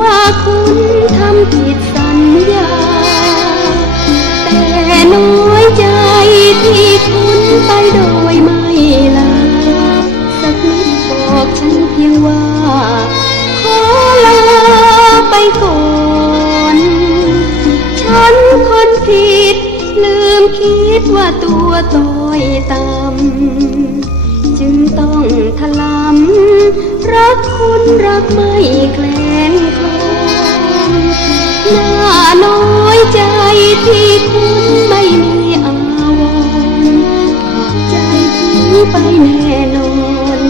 ว่าคุณทำผิดสัญญา แต่น้อยใจที่คุณไปโดยไม่ลาสักนิดบอกฉันเพียงว่า ขอลาไปก่อน ฉันคนผิด ลืมคิดว่าตัวต้อยต่ำจึงต้องทลำรัก คุณรักไม่แกล้งคลอนหน้าน้อยใจที่คุณไม่มีอาวรขาดใจทิ้งไปแน่นอน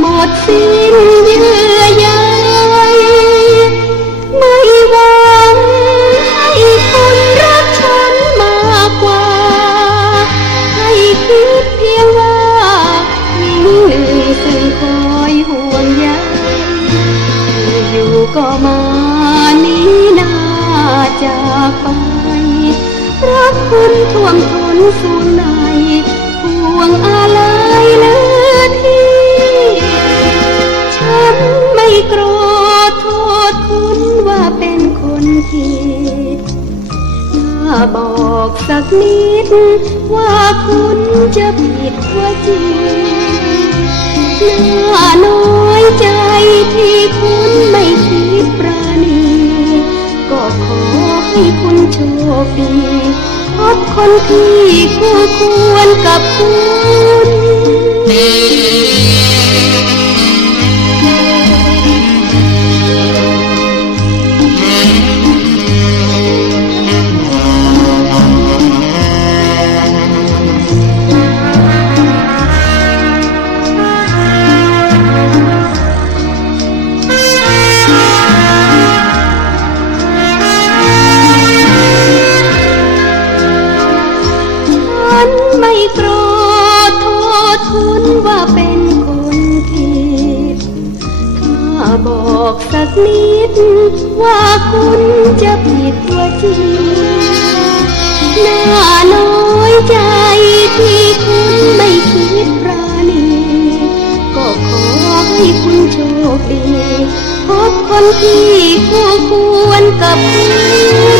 หมดสิ้น จากไป รักคุณท่วมทนสูงในห่วงอะไรเลือที่ ฉันไม่โกรธโทษคุณว่าเป็นคนผิดถ้าบอกสักนิด ว่าคุณจะผิดว่าจริงน่าน้อยใจที่คุณ คุณโชคดี พบคนที่คู่ควรกับคุณ โกรธโทษคุณว่าเป็นคนผิดถ้าบอกสักนิด ว่าคุณจะผิดว่าจริงหน่าน้อยใจที่คุณไม่คิดปราณีก็ขอให้คุณโชคดี พบคนที่คู่ควรกับคุณ